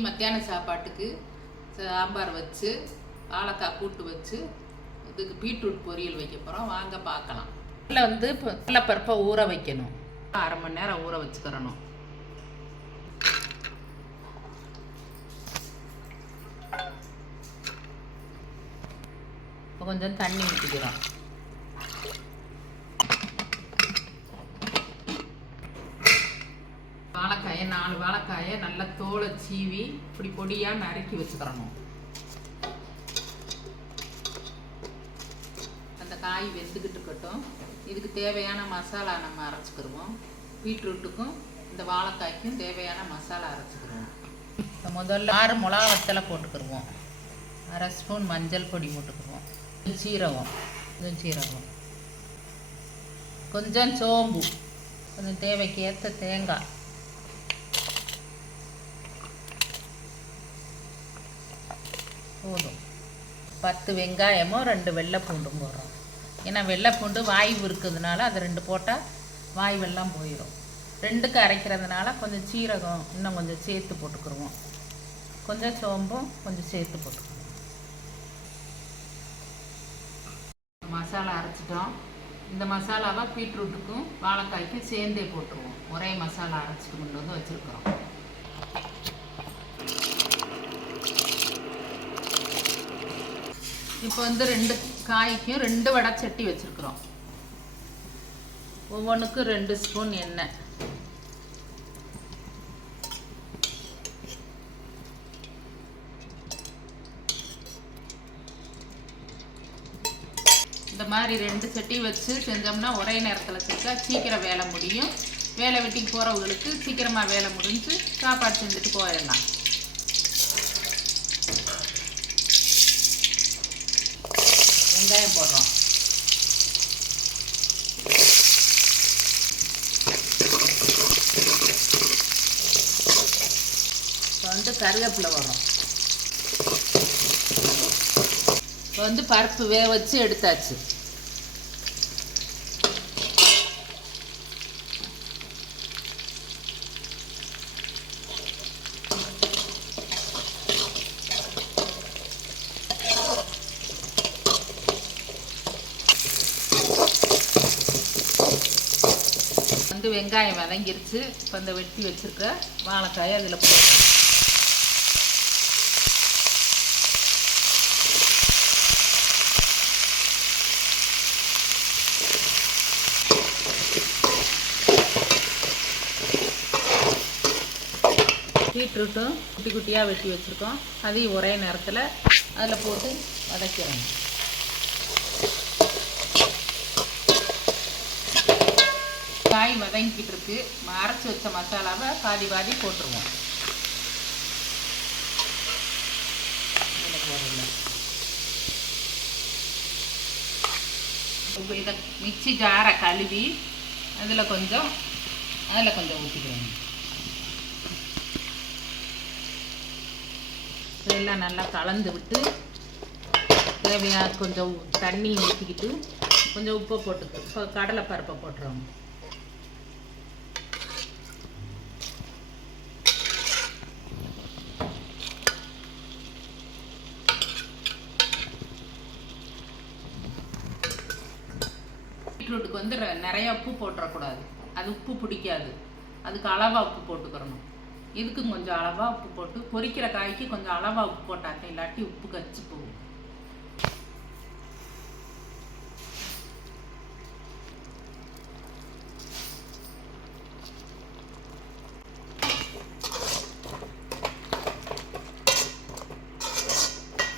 மத்தியான சாப்பாட்டுக்கு சாம்பார் வச்சு வாழைக்காய் கூட்டு வச்சு இதுக்கு பீட்ரூட் பொரியல் வைக்க போகிறோம் வாங்க பார்க்கலாம். இதில் வந்து இப்போ கடலப்பருப்பை ஊற வைக்கணும். அரை மணி நேரம் ஊற வச்சுக்கிறணும். இப்போ கொஞ்சம் தண்ணி ஊற்றிக்கிறோம் வாழைக்காயை நாலு வாழைக்காயை நல்லா தோலை சீவி இப்படி பொடியாக நறுக்கி வச்சுக்கிறணும். அந்த காய் வெந்துக்கிட்டு இருக்கட்டும். இதுக்கு தேவையான மசாலா நம்ம அரைச்சிக்கிடுவோம் பீட்ரூட்டுக்கும் இந்த வாழைக்காய்க்கும் தேவையான மசாலா அரைச்சிக்கிடுவோம் இப்போ முதல்ல ஆறு மிளகா வத்தலை போட்டுக்கிருவோம். அரை ஸ்பூன் மஞ்சள் பொடி போட்டுக்கிருவோம். சீரகம் கொஞ்சம் சீரகம். கொஞ்சம் சோம்பு கொஞ்சம் தேவைக்கு ஏற்ற தேங்காய். போதும் பத்து வெங்காயமும் ரெண்டு வெள்ளை பூண்டும் போடுறோம். ஏன்னா வெள்ளை பூண்டு வாய்வு இருக்கிறதுனால அது ரெண்டு போட்டால் வாய் வெள்ளம் போயிடும் ரெண்டுக்கு அரைக்கிறதுனால கொஞ்சம் சீரகம் இன்னும் கொஞ்சம் சேர்த்து போட்டுக்கிடுவோம் கொஞ்சம் சோம்பும் கொஞ்சம் சேர்த்து போட்டுக்குவோம் மசாலா அரைச்சிட்டோம். இந்த மசாலாவை பீட்ரூட்டுக்கும் வாழைக்காய்க்கும் சேர்ந்தே போட்டுருவோம். ஒரே மசாலா அரைச்சிட்டு கொண்டு வந்து வச்சுருக்குறோம். இப்போ வந்து ரெண்டு காய்க்கும் ரெண்டு வடை சட்டி வச்சுருக்குறோம். ஒவ்வொன்றுக்கும் ரெண்டு ஸ்பூன் எண்ணெய். இந்த மாதிரி ரெண்டு சட்டி வச்சு செஞ்சோம்னா ஒரே நேரத்தில் செஞ்சால் சீக்கிரம் வேலை முடியும். வேலை வெட்டிக்கு போகிறவங்களுக்கு சீக்கிரமாக வேலை முடிஞ்சு சாப்பாடு செஞ்சுட்டு போயிடலாம். வெங்காயம் போடுறோம். இப்போ வந்து கருவேப்பிலை வரும் இப்போ வந்து பருப்பு வேக வச்சு எடுத்தாச்சு. வந்து வெங்காயம் வதங்கிருச்சு. இப்போ இந்த வெட்டி வச்சிருக்க வாழைக்காயை அதில் போடுறோம் பீட்ரூட்டும் குட்டி குட்டியாக வெட்டி வச்சுருக்கோம். அதையும் ஒரே நேரத்தில் அதில் போட்டு வதக்கிறோம். காய் வதங்கிக்கிட்டு இருக்கு அரைச்சி வச்ச மசாலாவை பாதி பாதி போட்டுருவோம். இதை மிக்சி ஜாரை கழுவி அதில் கொஞ்சம் அதில் கொஞ்சம் ஊற்றிக்கிறோம் இதெல்லாம் நல்லா கலந்து விட்டு தேவையாக கொஞ்சம் தண்ணி ஊற்றிக்கிட்டு கொஞ்சம் உப்பை போட்டுக்கிறோம் கடலை பருப்பை போட்டுருவோம். பீட்ரூட்டுக்கு வந்து நிறையா நிறைய உப்பு போட்டுறக்கூடாது. அது உப்பு பிடிக்காது. அதுக்கு அளவாக உப்பு போட்டுக்கிறணும். இதுக்கும் கொஞ்சம் அளவாக உப்பு போட்டு பொரிக்கிற காய்க்கு கொஞ்சம் அளவாக உப்பு போட்டாக்க இல்லாட்டி உப்பு கச்சி போகும்.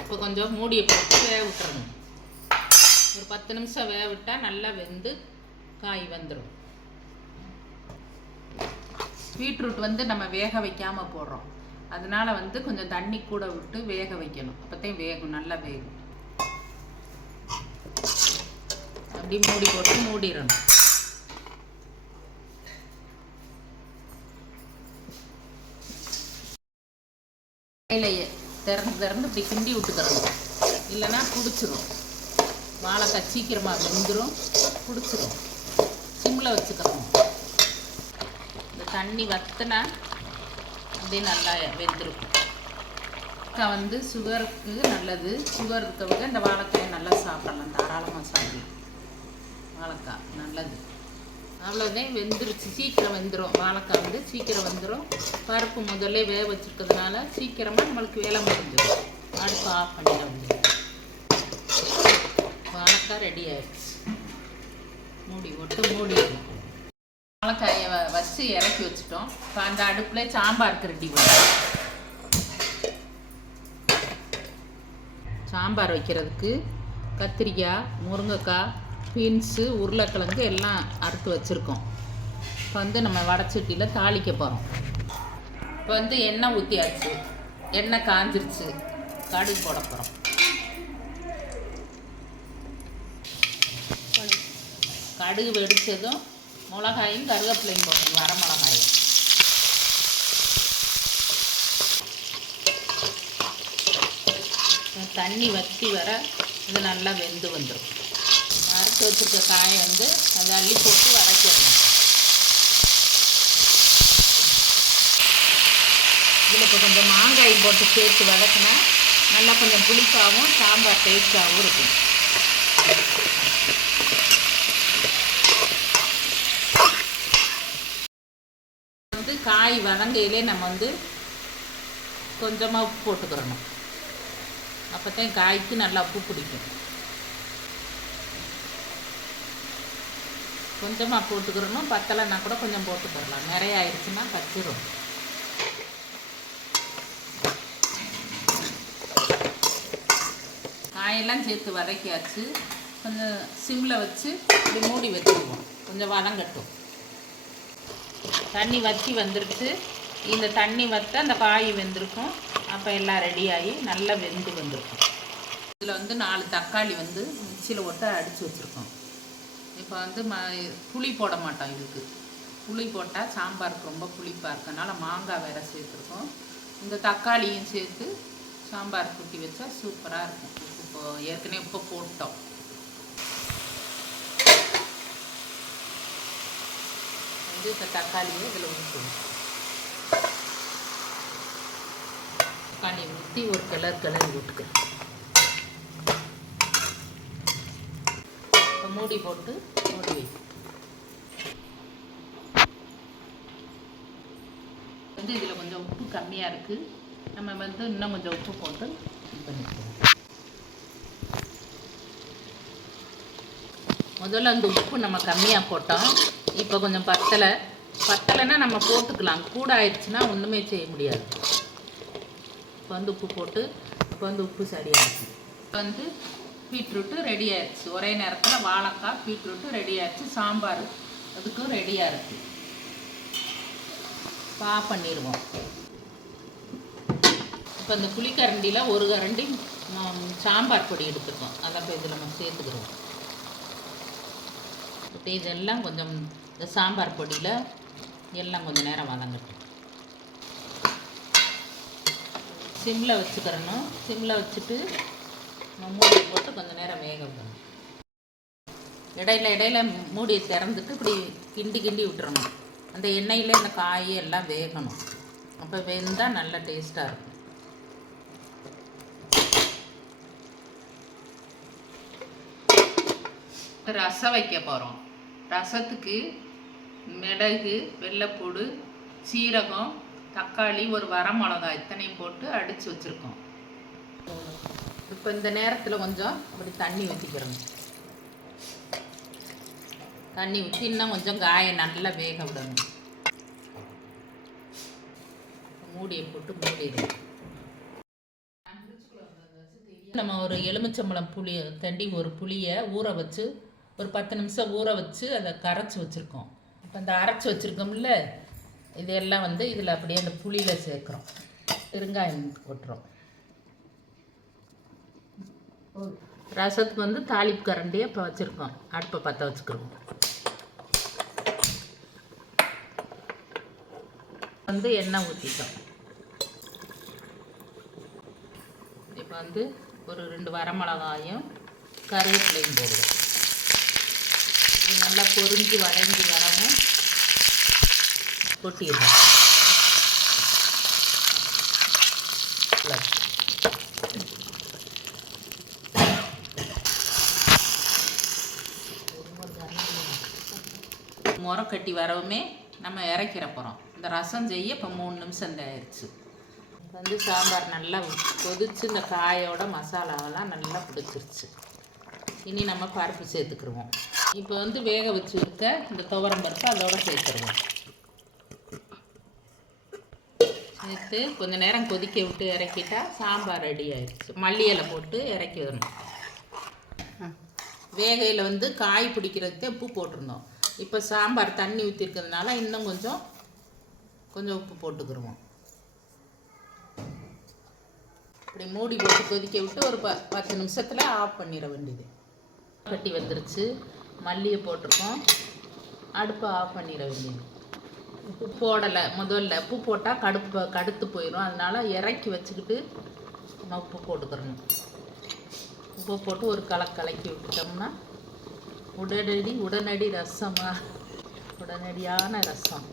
இப்போ கொஞ்சம் மூடியை போட்டு வேக விட்டுறணும். ஒரு பத்து நிமிஷம் வேக விட்டால் நல்லா வெந்து காய் வந்துடும் பீட்ரூட் வந்து நம்ம வேக வைக்காமல் போடுறோம். அதனால வந்து கொஞ்சம் தண்ணி கூட விட்டு வேக வைக்கணும். அப்போத்தையும் வேகும் நல்லா வேகும். அப்படி மூடி போட்டு மூடிடணும். இலையை திறந்து திறந்து இப்படி கிண்டி விட்டுக்கிறணும். இல்லைன்னா பிடிச்சிரும் வாழைக்காய் சீக்கிரமாக வெந்துடும் பிடிச்சிரும். சிம்மில் வச்சுக்கிறோம் இந்த தண்ணி வத்தினா அப்படியே நல்லா வெந்திருக்கும் வாழைக்காய் வந்து சுகருக்கு நல்லது. சுகர் இருக்கவங்க இந்த வாழைக்காயை நல்லா சாப்பிடலாம். தாராளமாக சாப்பிடலாம். வாழைக்காய் நல்லது. அவ்வளோதான் வெந்துருச்சு. சீக்கிரம் வெந்துடும் வாழைக்காய் வந்து சீக்கிரம் வெந்துடும் பருப்பு முதல்ல வேக வச்சுருக்கிறதுனால சீக்கிரமாக நம்மளுக்கு வேலை முடிஞ்சிடும். அடுப்பு ஆஃப் பண்ணிட முடியும். வாழைக்காய் ரெடி ஆயிடுச்சு. மூடி போட்டு மூடி. வாழைக்காயை வ- வச்சு இறக்கி வச்சுட்டோம். இப்போ அந்த அடுப்பில் சாம்பாருக்கு ரெடி பண்ணுறோம் சாம்பார் வைக்கிறதுக்கு கத்திரிக்காய் முருங்கைக்காய் பீன்ஸு உருளைக்கிழங்கு எல்லாம் அறுத்து வச்சுருக்கோம். இப்போ வந்து நம்ம வடச்சட்டியில் தாளிக்க போகிறோம் இப்போ வந்து எண்ணெய் ஊற்றியாச்சு எண்ணெய் காஞ்சிருச்சு. கடுகு போட போகிறோம் கடுகு வெடித்ததும் மிளகாயும் கருவேப்பிலையும் போடணும் வர மிளகாயும். தண்ணி வற்றி வர இது நல்லா வெந்து வந்துடும் வறுத்து வச்சுருக்க காயை வந்து அதை அள்ளி போட்டு வதக்கிடணும். இதில் இப்போ கொஞ்சம் மாங்காய் போட்டு சேர்த்து வதக்கினா நல்லா கொஞ்சம் புளிப்பாகவும் சாம்பார் டேஸ்ட்டாகவும் இருக்கும். காய் வதங்கையிலே நம்ம வந்து கொஞ்சமாக உப்பு போட்டுக்கிறணும். அப்போ தான் காய்க்கு நல்லா உப்பு பிடிக்கும். கொஞ்சமாக போட்டுக்கிறணும். பத்தலைன்னா கூட கொஞ்சம் போட்டு போடலாம். நிறைய ஆயிடுச்சுன்னா பச்சிடும் காயெல்லாம் சேர்த்து வதக்கியாச்சு. கொஞ்சம் சிம்மில் வச்சு இப்படி மூடி வச்சுருவோம். கொஞ்சம் வதங்கட்டும். தண்ணி வற்றி வந்துருச்சு. இந்த தண்ணி வற்ற அந்த காய் வெந்திருக்கும். அப்போ எல்லாம் ரெடியாகி நல்லா வெந்து வந்திருக்கும். இதில் வந்து நாலு தக்காளி வந்து மிக்சியில் போட்டு அடித்து வச்சுருக்கோம். இப்போ வந்து ம புளி போட மாட்டோம் இதுக்கு. புளி போட்டால் சாம்பாருக்கு ரொம்ப புளிப்பாக இருக்கனால மாங்காய் வேறு சேர்த்துருக்கோம். இந்த தக்காளியும் சேர்த்து சாம்பார் குட்டி வச்சா சூப்பராக இருக்கும். இப்போ ஏற்கனவே இப்போ போட்டோம். வந்து இந்த தக்காளியை இதில் ஊற்றுவோம் தக்காளியை ஊற்றி ஒரு கிளர் கிளறி விட்டுக்கிறேன் இப்போ மூடி போட்டு மூடி வை வந்து இதில் கொஞ்சம் உப்பு கம்மியாக இருக்குது நம்ம வந்து இன்னும் கொஞ்சம் உப்பு போட்டு இது பண்ணிக்கலாம் முதல்ல அந்த உப்பு நம்ம கம்மியாக போட்டோம் இப்போ கொஞ்சம் பத்தலை. பத்தலைன்னா நம்ம போட்டுக்கலாம். கூட ஆயிடுச்சுன்னா ஒன்றுமே செய்ய முடியாது. இப்போ வந்து உப்பு போட்டு இப்போ வந்து உப்பு சரியாகிடுச்சு இப்போ வந்து பீட்ரூட்டு ரெடி ஆயிடுச்சு. ஒரே நேரத்தில் வாழைக்காய் பீட்ரூட்டு ரெடி ஆயிடுச்சு. சாம்பார் அதுக்கும் ரெடியாக இருக்குது பா பண்ணிடுவோம். இப்போ இந்த புளிக்கரண்டியில் ஒரு கரண்டி சாம்பார் பொடி எடுத்துருக்கோம் அதை இப்போ இதில் நம்ம சேர்த்துக்கிறோம் இதெல்லாம் கொஞ்சம் இந்த சாம்பார் பொடியில் எல்லாம் கொஞ்சம் நேரம் வதங்கட்டும். சிம்மில் வச்சுக்கிறணும். சிம்மில் வச்சுட்டு நம்ம மூடி போட்டு கொஞ்சம் நேரம் வேக விடணும். இடையில இடையில மூடியை திறந்துட்டு இப்படி கிண்டி கிண்டி விட்டுறணும். அந்த எண்ணெயில் இந்த காய் எல்லாம் வேகணும். அப்போ வெந்தால் நல்ல டேஸ்ட்டாக இருக்கும். ரசம் வைக்க போகிறோம் ரசத்துக்கு மிளகு வெள்ளைப்பூடு சீரகம் தக்காளி ஒரு வரமிளகாய் இத்தனையும் போட்டு அடித்து வச்சுருக்கோம். இப்போ இந்த நேரத்தில் கொஞ்சம் அப்படி தண்ணி ஊற்றிக்கிறோம் தண்ணி ஊற்றி இன்னும் கொஞ்சம் காயை நல்லா வேக விடணும். மூடியை போட்டு மூடிடுவோம் நம்ம ஒரு எலுமிச்சம்பழம் புளி தண்டி ஒரு புளியை ஊற வச்சு ஒரு பத்து நிமிஷம் ஊற வச்சு அதை கரைச்சி வச்சுருக்கோம். இப்போ இந்த அரைச்சி வச்சுருக்கோம்ல இதெல்லாம் வந்து இதில் அப்படியே அந்த புளியில் சேர்க்குறோம். பெருங்காயம் கொட்டுறோம். ரசத்துக்கு வந்து தாளிப்பு கரண்டியை இப்போ வச்சுருக்கோம். அடுப்பை பற்ற வச்சுக்கிறோம். வந்து எண்ணெய் ஊற்றிட்டோம் இப்போ வந்து ஒரு ரெண்டு வரமிளகாயும் கருவேப்பிலையும் போடுவோம். இது நல்லா பொரிஞ்சு வளைஞ்சு வரவும் கொட்டிடுறோம் முறம் கட்டி வரவுமே நம்ம இறக்கிற போகிறோம் இந்த ரசம் செய்ய இப்போ மூணு நிமிஷம் ஆயிடுச்சு. இப்போ வந்து சாம்பார் நல்லா கொதிச்சு இந்த காயோட மசாலாவெல்லாம் நல்லா பிடிச்சிருச்சு. இனி நம்ம பருப்பு சேர்த்துக்கிருவோம். இப்போ வந்து வேக வச்சு இருக்க இந்த துவரம் பருப்பு அதோட சேர்த்துருவோம். சேர்த்து கொஞ்ச நேரம் கொதிக்க விட்டு இறக்கிட்டா சாம்பார் ரெடி ஆயிடுச்சு. மல்லி இலை போட்டு இறக்கி வரணும் வேகையில் வந்து காய் பிடிக்கிறதுக்கு உப்பு போட்டிருந்தோம். இப்போ சாம்பார் தண்ணி ஊற்றிருக்கிறதுனால இன்னும் கொஞ்சம் கொஞ்சம் உப்பு போட்டுக்கிருவோம். இப்படி மூடி போட்டு கொதிக்க விட்டு ஒரு ப பத்து நிமிஷத்தில் ஆஃப் பண்ணிட வேண்டியது. கட்டி வந்துருச்சு. மல்லியை போட்டிருக்கோம். அடுப்பை ஆஃப் பண்ணிட வேண்டியது. உப்பு போடலை. முதல்ல உப்பு போட்டால் கடுப்பு கடுத்து போயிடும் அதனால இறக்கி வச்சுக்கிட்டு நம்ம உப்பு போட்டுக்கிறணும். உப்பு போட்டு ஒரு கலக்கு கலக்கி விட்டுட்டோம்னா உடனடி உடனடி ரசமாக உடனடியான ரசம்.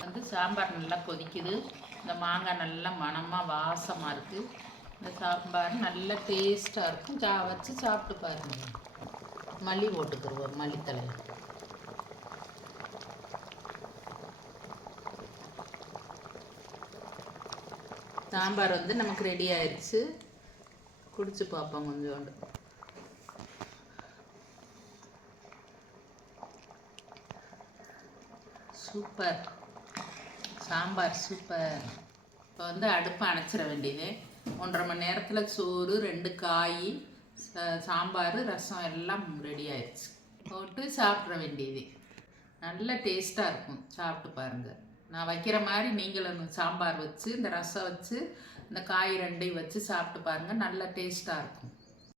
வந்து சாம்பார் நல்லா கொதிக்குது. இந்த மாங்காய் நல்லா மணமாக வாசமாக இருக்குது இந்த சாம்பார் நல்ல டேஸ்ட்டாக இருக்கும். சா வச்சு சாப்பிட்டு பாருங்க. மல்லி போட்டுக்கிருவோம் மல்லித்தலை சாம்பார் வந்து நமக்கு ரெடி ஆயிடுச்சு குடிச்சு பார்ப்போம் கொஞ்சோண்டு. சூப்பர். சாம்பார் சூப்பர். இப்போ வந்து அடுப்பை அணைச்சிட வேண்டியது. ஒன்றரை மணி நேரத்தில் சோறு ரெண்டு காய் சாம்பார் ரசம் எல்லாம் ரெடி ஆயிடுச்சு போட்டு சாப்பிட்ற வேண்டியது. நல்ல டேஸ்ட்டாக இருக்கும். சாப்பிட்டு பாருங்கள் நான் வைக்கிற மாதிரி நீங்களும் சாம்பார் வச்சு இந்த ரசம் வச்சு இந்த காய் ரெண்டையும் வச்சு சாப்பிட்டு பாருங்கள் நல்ல டேஸ்ட்டாக இருக்கும்.